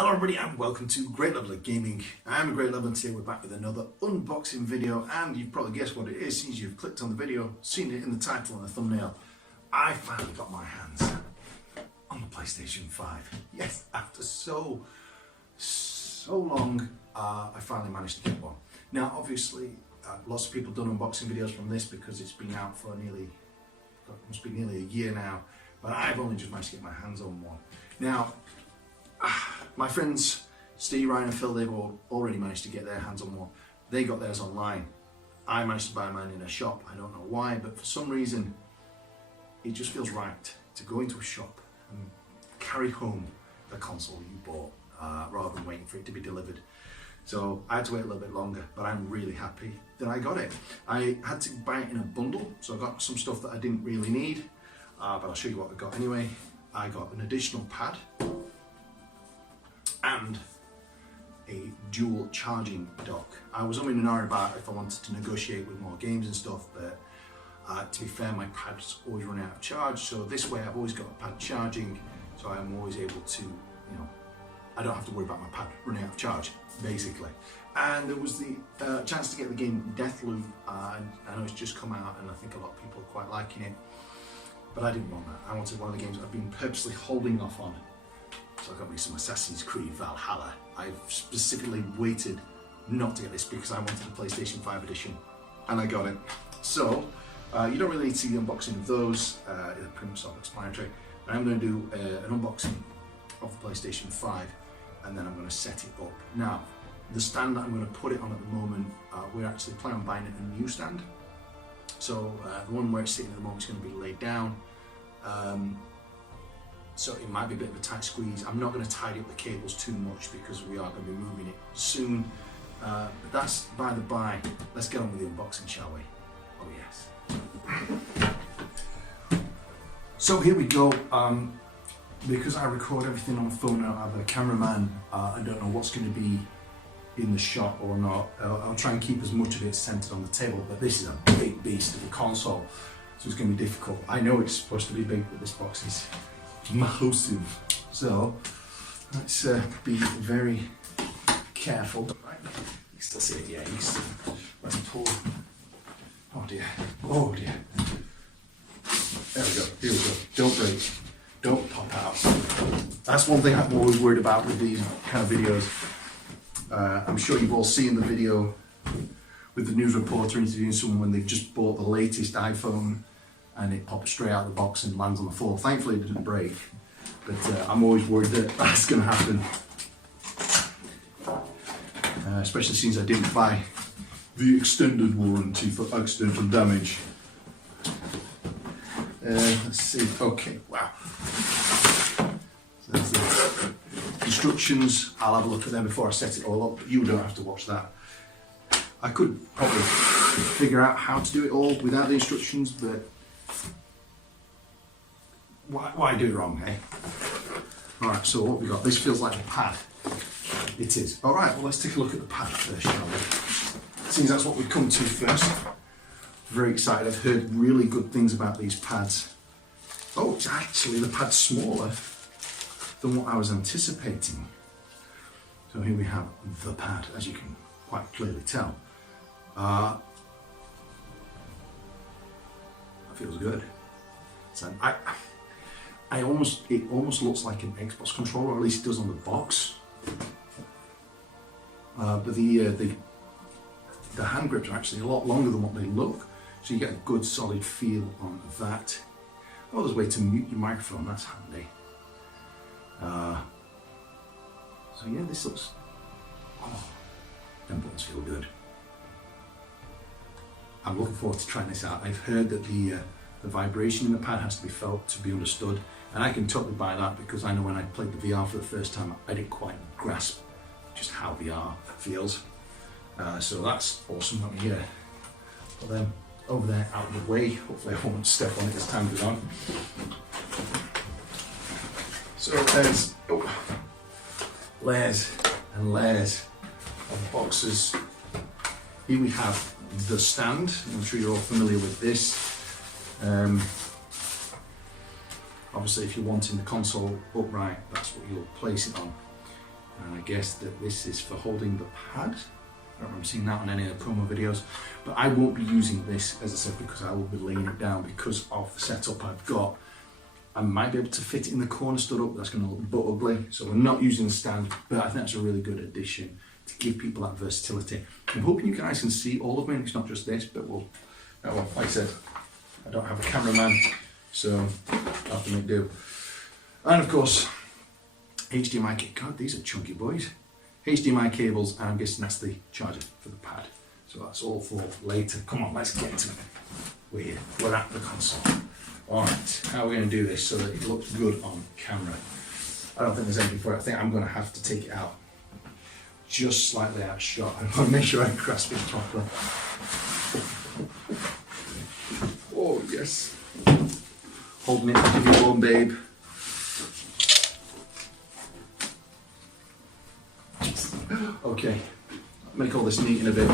Hello everybody and welcome to Great Level of Gaming. I'm Great Level and today we're back with another unboxing video, and you've probably guessed what it is since you've clicked on the video, seen it in the title and the thumbnail. I finally got my hands on the PlayStation 5. Yes, after so long, I finally managed to get one. Now obviously lots of people done unboxing videos from this because it's been out for must be nearly a year now, but I've only just managed to get my hands on one. Now, my friends Steve, Ryan and Phil, they've already managed to get their hands on one. They got theirs online. I managed to buy mine in a shop. I don't know why, but for some reason it just feels right to go into a shop and carry home the console you bought rather than waiting for it to be delivered. So I had to wait a little bit longer, but I'm really happy that I got it. I had to buy it in a bundle, so I got some stuff that I didn't really need, but I'll show you what I got anyway. I got an additional pad and a dual charging dock. I was umming and ahhing about if I wanted to negotiate with more games and stuff, but to be fair, my pad's always running out of charge, so this way I've always got a pad charging, so I'm always able to, I don't have to worry about my pad running out of charge, basically. And there was the chance to get the game Deathloop. I know it's just come out and I think a lot of people are quite liking it, but I didn't want that. I wanted one of the games I've been purposely holding off on. So I got me some Assassin's Creed Valhalla. I've specifically waited not to get this because I wanted the PlayStation 5 edition, and I got it. So you don't really need to see the unboxing of those, they're pretty much self-explanatory. I'm going to do an unboxing of the PlayStation 5, and then I'm going to set it up. Now, the stand that I'm going to put it on at the moment, we're actually planning on buying a new stand. So the one where it's sitting at the moment is going to be laid down. So it might be a bit of a tight squeeze. I'm not going to tidy up the cables too much because we are going to be moving it soon. But that's by the by. Let's get on with the unboxing, shall we? Oh yes. So here we go. Because I record everything on my phone, I have a cameraman. I don't know what's going to be in the shot or not. I'll try and keep as much of it centered on the table, but this is a big beast of a console, so it's going to be difficult. I know it's supposed to be big, but this box is massive. So let's be very careful. Right. You can still see it, yeah. Let's pull. Oh dear. Oh dear. There we go. Here we go. Don't break. Don't pop out. That's one thing I'm always worried about with these kind of videos. I'm sure you've all seen the video with the news reporter interviewing someone when they've just bought the latest iPhone and it pops straight out of the box and lands on the floor. Thankfully it didn't break, but I'm always worried that that's going to happen. Especially since I didn't buy the extended warranty for accidental damage. Let's see, okay, wow. So there's the instructions. I'll have a look at them before I set it all up. You don't have to watch that. I could probably figure out how to do it all without the instructions, but why do it wrong, eh? Alright, so what we got? This feels like a pad. It is. Alright, well let's take a look at the pad first, shall we? Seems that's what we've come to first. Very excited. I've heard really good things about these pads. Oh, it's actually, the pad's smaller than what I was anticipating. So here we have the pad, as you can quite clearly tell. That feels good. So it almost looks like an Xbox controller, or at least it does on the box. But the hand grips are actually a lot longer than what they look, so you get a good solid feel on that. Oh, there's a way to mute your microphone, that's handy. So yeah, this looks, oh, them buttons feel good. I'm looking forward to trying this out. I've heard that the vibration in the pad has to be felt to be understood, and I can totally buy that because I know when I played the VR for the first time, I didn't quite grasp just how VR feels. So that's awesome. Let me put them over there out of the way. Hopefully I won't step on it as time goes on. So there's layers and layers of boxes. Here we have the stand. I'm sure you're all familiar with this. Obviously if you're wanting the console upright, that's what you'll place it on. And I guess that this is for holding the pad. I don't remember seeing that on any of the promo videos, but I won't be using this, as I said, because I will be laying it down because of the setup I've got. I might be able to fit it in the corner stood up, that's going to look a bit ugly, so we're not using the stand, but I think that's a really good addition to give people that versatility. I'm hoping you guys can see all of me, it's not just this, but well, like I said, I don't have a cameraman, so I'll have to make do. And of course, HDMI cable. God, these are chunky boys. HDMI cables, and I'm guessing that's the charger for the pad. So that's all for later. Come on, let's get to it. We're here. We're at the console. Alright, how are we going to do this so that it looks good on camera? I don't think there's anything for it. I think I'm going to have to take it out just slightly out of shot. I want to make sure I grasp it properly. Oh, yes. Holding it to give you warm, babe. Okay, make all this neat in a bit.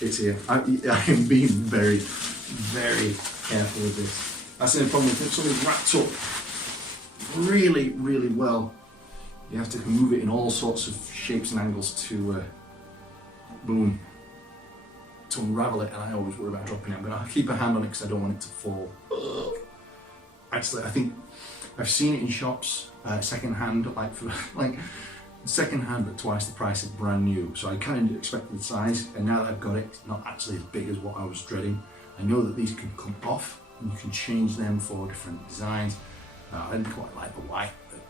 It's here. I am being very, very careful with this. That's the problem. If something's wrapped up really, really well, you have to move it in all sorts of shapes and angles to, boom, to unravel it, and I always worry about dropping it. I'm going to keep a hand on it because I don't want it to fall. Actually, I think I've seen it in shops, second hand, like second hand but twice the price of brand new. So I kind of expected the size, and now that I've got it, it's not actually as big as what I was dreading. I know that these can come off, and you can change them for different designs. I didn't quite like the white, but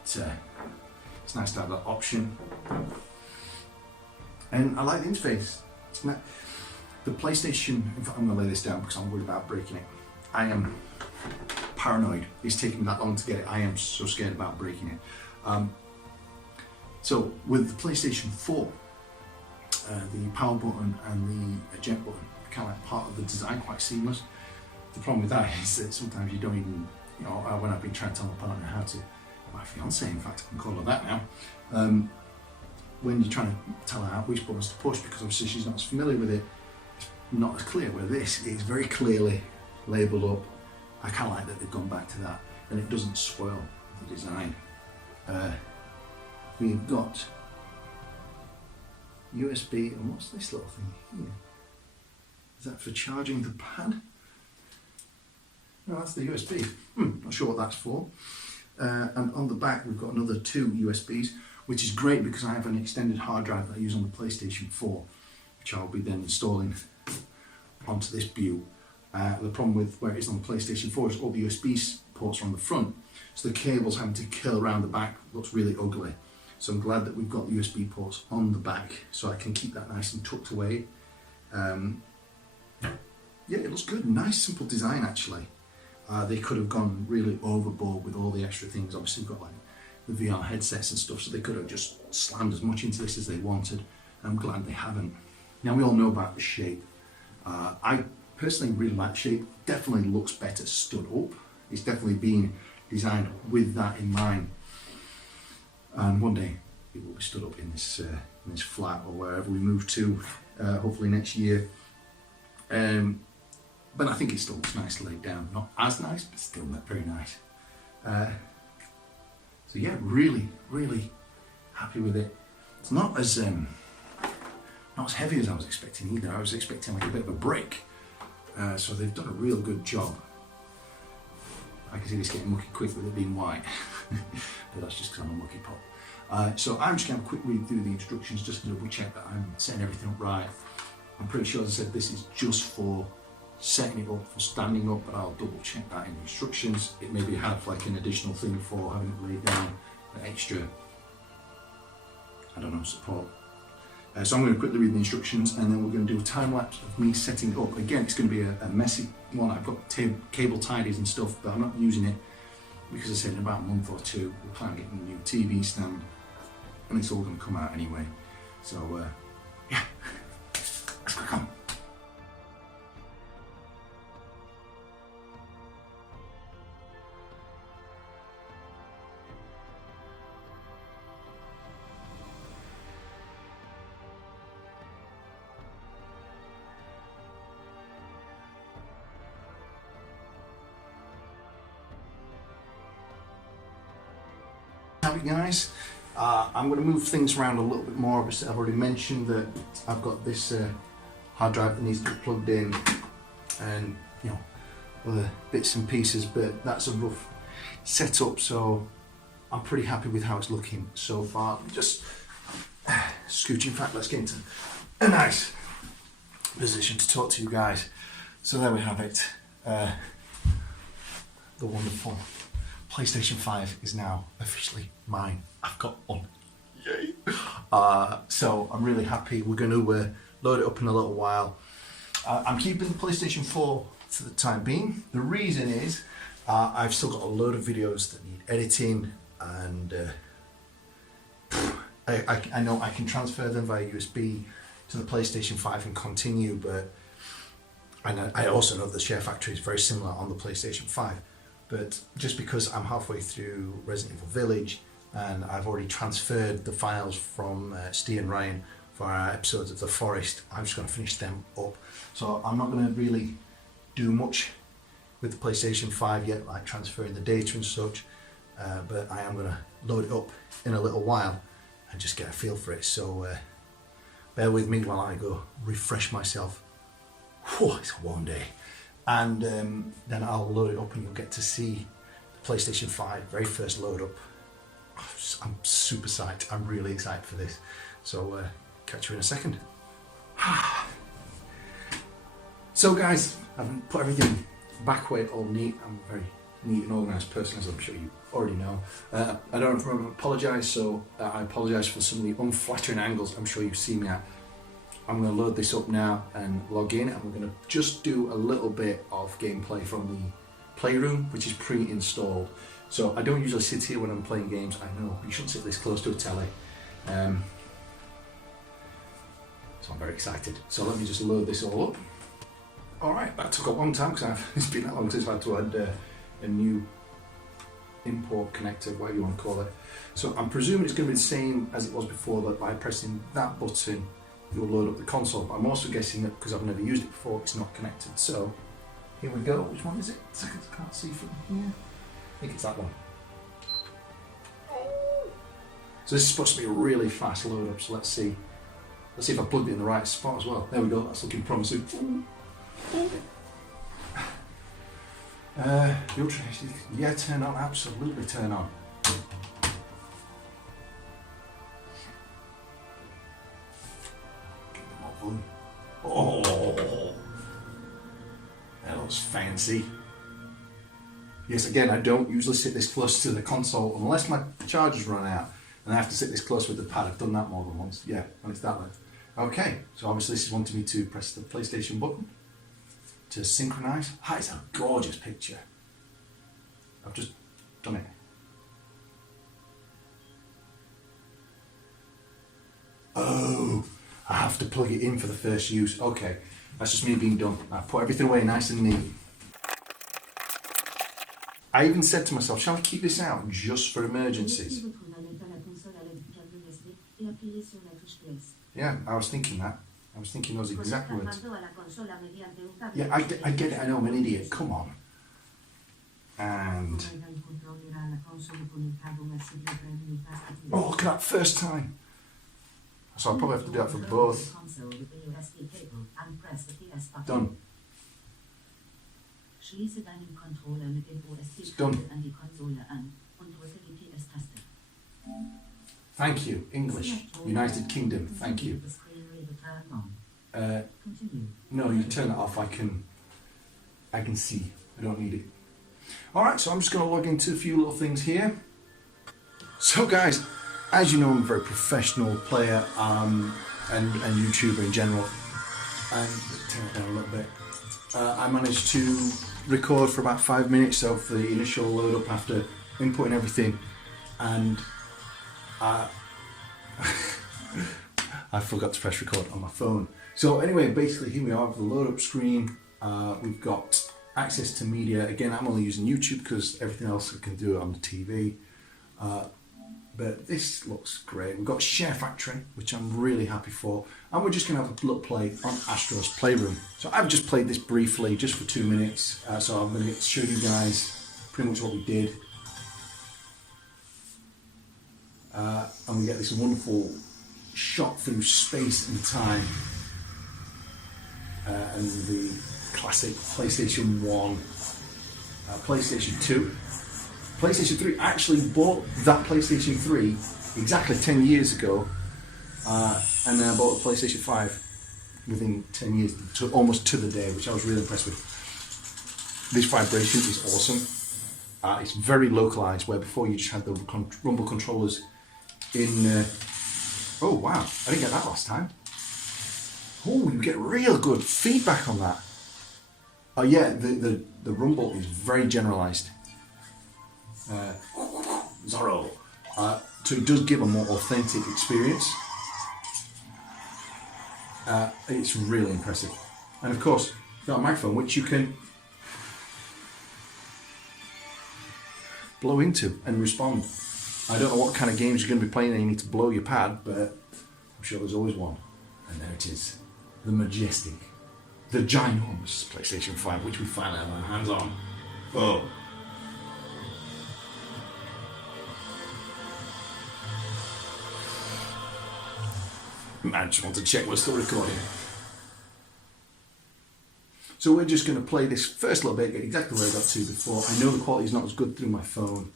it's nice to have that option. And I like the interface. The PlayStation, in fact I'm going to lay this down because I'm worried about breaking it. I am paranoid. It's taken me that long to get it. I am so scared about breaking it. So with the PlayStation 4, the power button and the eject button are kind of like part of the design, quite seamless. The problem with that is that sometimes you don't even, you know, when I've been trying to tell my partner how to, my fiance in fact, I can call her that now, when you're trying to tell her which buttons to push, because obviously she's not as familiar with it, it's not as clear, where this is very clearly labelled up. I kind of like that they've gone back to that, and it doesn't spoil the design. We've got USB, and what's this little thing here? Is that for charging the pad? No, that's the USB. Not sure what that's for. And on the back we've got another 2 USBs, which is great because I have an extended hard drive that I use on the PlayStation 4, which I'll be then installing onto this Butte. The problem with where it is on the PlayStation 4 is all the USB ports are on the front, so the cables having to curl around the back looks really ugly. So I'm glad that we've got the USB ports on the back, so I can keep that nice and tucked away. Yeah, it looks good. Nice, simple design actually. They could have gone really overboard with all the extra things. Obviously we've got like the VR headsets and stuff, so they could have just slammed as much into this as they wanted. And I'm glad they haven't. Now we all know about the shape. I personally really like the shape. Definitely looks better stood up. It's definitely been designed with that in mind. And one day it will be stood up in this flat or wherever we move to, hopefully next year. But I think it still looks nice laid down. Not as nice, but still very nice. So yeah, really, really happy with it. It's not as heavy as I was expecting either. I was expecting like a bit of a brick. So they've done a real good job. I can see this getting mucky quick with it being white, but that's just because I'm a mucky pot. So I'm just going to have a quick read through the instructions just to double check that I'm setting everything up right. I'm pretty sure, as I said, this is just for setting it up, for standing up, but I'll double check that in the instructions. It maybe have like an additional thing for having it laid down, an extra, I don't know, support. So I'm going to quickly read the instructions and then we're going to do a time lapse of me setting it up. Again, it's going to be a messy one. I've got cable tidies and stuff, but I'm not using it because I said in about a month or two we're planning on getting a new TV stand and it's all going to come out anyway. So yeah, let's crack on. have you guys. I'm going to move things around a little bit more. Obviously, I've already mentioned that I've got this hard drive that needs to be plugged in, and you know, other bits and pieces, but that's a rough setup, so I'm pretty happy with how it's looking so far. Just scooch. In fact, let's get into a nice position to talk to you guys. So there we have it. The wonderful PlayStation 5 is now officially mine. I've got one. Yay! So I'm really happy. We're going to load it up in a little while. I'm keeping the PlayStation 4 for the time being. The reason is I've still got a load of videos that need editing, and I know I can transfer them via USB to the PlayStation 5 and continue, but I also know the Share Factory is very similar on the PlayStation 5. But just because I'm halfway through Resident Evil Village and I've already transferred the files from Steve and Ryan for our episodes of The Forest, I'm just going to finish them up. So I'm not going to really do much with the PlayStation 5 yet, like transferring the data and such, but I am going to load it up in a little while and just get a feel for it. So bear with me while I go refresh myself. Whew, it's a warm day. And then I'll load it up and you'll get to see the PlayStation 5 very first load up. I'm super psyched. I'm really excited for this. So catch you in a second. So guys, I've put everything back where it all neat. I'm a very neat and organised person, as I'm sure you already know. I don't apologise, so I apologise for some of the unflattering angles I'm sure you've seen me at. I'm going to load this up now and log in, and we're going to just do a little bit of gameplay from the Playroom, which is pre-installed. So I don't usually sit here when I'm playing games. I know you shouldn't sit this close to a telly. So I'm very excited. So let me just load this all up. Alright, that took a long time because it's been that long since I've had to add a new import connector, whatever you want to call it. So I'm presuming it's going to be the same as it was before, that by pressing that button it will load up the console. But I'm also guessing that because I've never used it before, it's not connected. So here we go. Which one is it? I can't see from here. I think it's that one. So this is supposed to be a really fast load up. So let's see. Let's see if I plugged it in the right spot as well. There we go. That's looking promising. Yeah, turn on. Absolutely turn on. Oh, that looks fancy. Yes, again, I don't usually sit this close to the console unless my charger's run out and I have to sit this close with the pad. I've done that more than once. Yeah, and it's that length. Okay, so obviously this is wanting me to press the PlayStation button to synchronise. That is a gorgeous picture. I've just done it. Oh, I have to plug it in for the first use. Okay, that's just me being dumb. I put everything away nice and neat. I even said to myself, shall I keep this out just for emergencies? Yeah, I was thinking that. I was thinking those exact words. Yeah, I get it. I know I'm an idiot. Come on. And... oh, look at that first time. So I'll probably have to do that for both. Done. It's done. Thank you. English. United Kingdom. Thank you. No, you turn that off. I can see. I don't need it. Alright, so I'm just going to log into a few little things here. So guys, as you know, I'm a very professional player and YouTuber in general. And turn it down a little bit. I managed to record for about 5 minutes of the initial load up after inputting everything, and I forgot to press record on my phone. So anyway, basically here we are with the load up screen. We've got access to media. Again, I'm only using YouTube because everything else I can do it on the TV. But this looks great. We've got Share Factory, which I'm really happy for. And we're just going to have a little play on Astro's Playroom. So I've just played this briefly, just for 2 minutes. So I'm going to show you guys pretty much what we did. and we get this wonderful shot through space and time, and the classic PlayStation 1, PlayStation 2, PlayStation 3. I actually bought that PlayStation 3 exactly 10 years ago, and then I bought the PlayStation 5 within 10 years, almost to the day, which I was really impressed with. This vibration is awesome. It's very localized, where before you just had the rumble controllers in... oh wow, I didn't get that last time. Oh, you get real good feedback on that. Oh yeah, the rumble is very generalized. Zorro. So it does give a more authentic experience. It's really impressive. And of course, you've got a microphone which you can blow into and respond. I don't know what kind of games you're going to be playing and you need to blow your pad, but I'm sure there's always one. And there it is. The majestic, the ginormous PlayStation 5, which we finally have our hands on. Oh. I just want to check we're still recording. So we're just going to play this first little bit, get exactly where I got to before. I know the quality is not as good through my phone.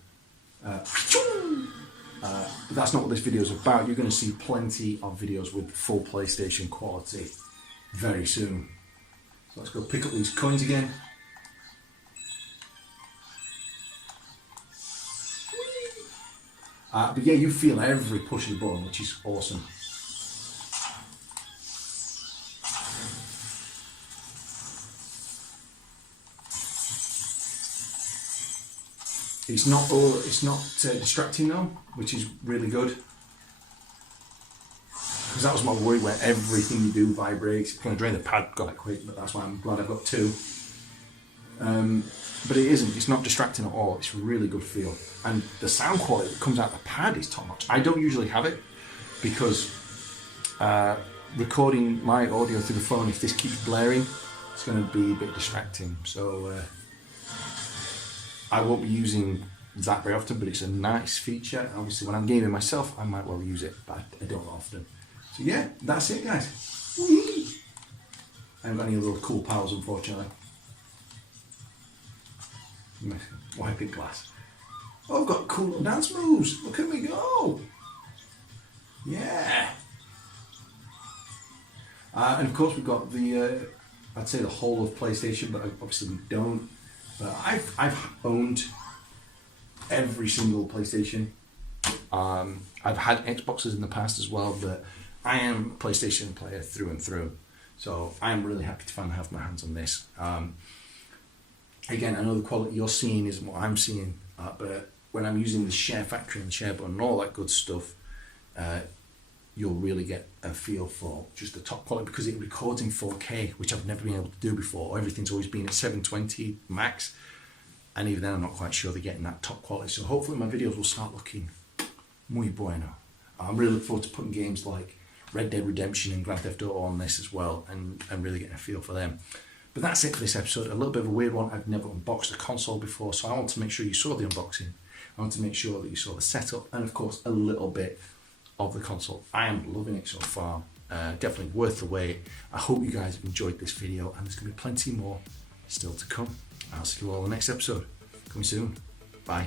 But that's not what this video is about. You're going to see plenty of videos with full PlayStation quality very soon. So let's go pick up these coins again. But yeah, you feel every push of the button, which is awesome. It's not distracting though, which is really good. Because that was my worry, where everything you do vibrates. It's going to drain the pad quite quick, but that's why I'm glad I've got two. But it isn't. It's not distracting at all. It's a really good feel, and the sound quality that comes out the pad is top notch. I don't usually have it because recording my audio through the phone, if this keeps blaring, it's going to be a bit distracting. So. I won't be using that very often, but it's a nice feature. Obviously, when I'm gaming myself, I might well use it, but I don't often. So yeah, that's it, guys. Whee! I haven't got any other cool powers, unfortunately. Wiping glass. Oh, I've got cool little dance moves. Look at me go. Yeah. And of course, we've got the, I'd say the whole of PlayStation, but obviously we don't. But I've owned every single PlayStation. I've had Xboxes in the past as well, but I am a PlayStation player through and through. So I am really happy to finally have my hands on this. Again, I know the quality you're seeing isn't what I'm seeing, but when I'm using the share factory and the share button and all that good stuff, you'll really get a feel for just the top quality, because it records in 4K, which I've never been able to do before. Everything's always been at 720 max, and even then I'm not quite sure they're getting that top quality. So hopefully my videos will start looking muy bueno. I'm really looking forward to putting games like Red Dead Redemption and Grand Theft Auto on this as well, and really getting a feel for them. But that's it for this episode. A little bit of a weird one. I've never unboxed a console before, so I want to make sure you saw the unboxing. I want to make sure that you saw the setup, and of course a little bit of the console. I am loving it so far. Definitely worth the wait. I hope you guys have enjoyed this video, and there's going to be plenty more still to come. I'll see you all in the next episode. Coming soon. Bye.